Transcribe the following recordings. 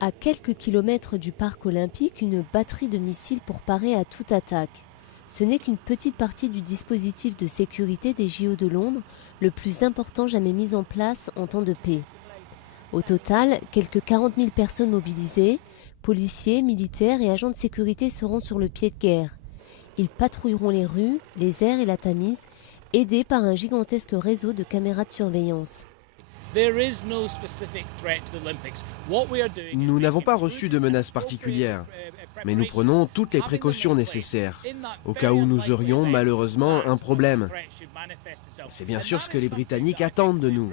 À quelques kilomètres du parc olympique, une batterie de missiles pour parer à toute attaque. Ce n'est qu'une petite partie du dispositif de sécurité des JO de Londres, le plus important jamais mis en place en temps de paix. Au total, quelques 40 000 personnes mobilisées, policiers, militaires et agents de sécurité seront sur le pied de guerre. Ils patrouilleront les rues, les airs et la Tamise, aidés par un gigantesque réseau de caméras de surveillance. Nous n'avons pas reçu de menaces particulières, mais nous prenons toutes les précautions nécessaires, au cas où nous aurions malheureusement un problème. C'est bien sûr ce que les Britanniques attendent de nous.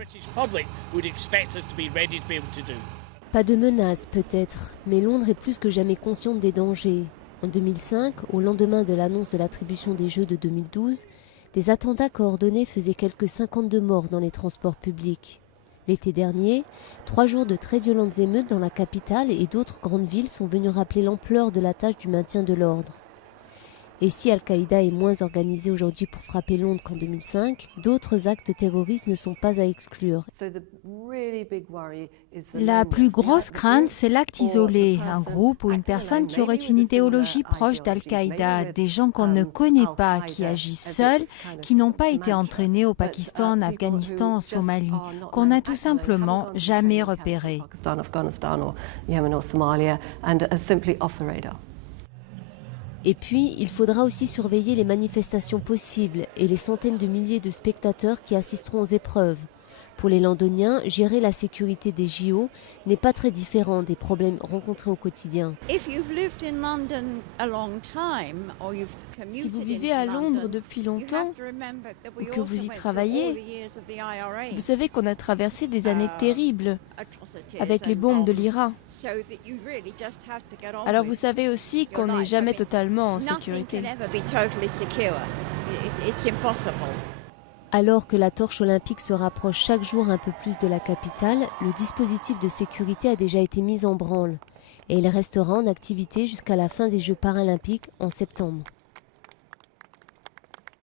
Pas de menaces peut-être, mais Londres est plus que jamais consciente des dangers. En 2005, au lendemain de l'annonce de l'attribution des Jeux de 2012, des attentats coordonnés faisaient quelques 52 morts dans les transports publics. L'été dernier, 3 jours de très violentes émeutes dans la capitale et d'autres grandes villes sont venus rappeler l'ampleur de la tâche du maintien de l'ordre. Et si Al-Qaïda est moins organisée aujourd'hui pour frapper Londres qu'en 2005, d'autres actes terroristes ne sont pas à exclure. La plus grosse crainte, c'est l'acte isolé, un groupe ou une personne qui aurait une idéologie proche d'Al-Qaïda, des gens qu'on ne connaît pas, qui agissent seuls, qui n'ont pas été entraînés au Pakistan, en Afghanistan, en Somalie, qu'on n'a tout simplement jamais repérés. Et puis, il faudra aussi surveiller les manifestations possibles et les centaines de milliers de spectateurs qui assisteront aux épreuves. Pour les Londoniens, gérer la sécurité des JO n'est pas très différent des problèmes rencontrés au quotidien. Si vous vivez à Londres depuis longtemps ou que vous y travaillez, vous savez qu'on a traversé des années terribles avec les bombes de l'IRA. Alors vous savez aussi qu'on n'est jamais totalement en sécurité. Alors que la torche olympique se rapproche chaque jour un peu plus de la capitale, le dispositif de sécurité a déjà été mis en branle et il restera en activité jusqu'à la fin des Jeux paralympiques en septembre.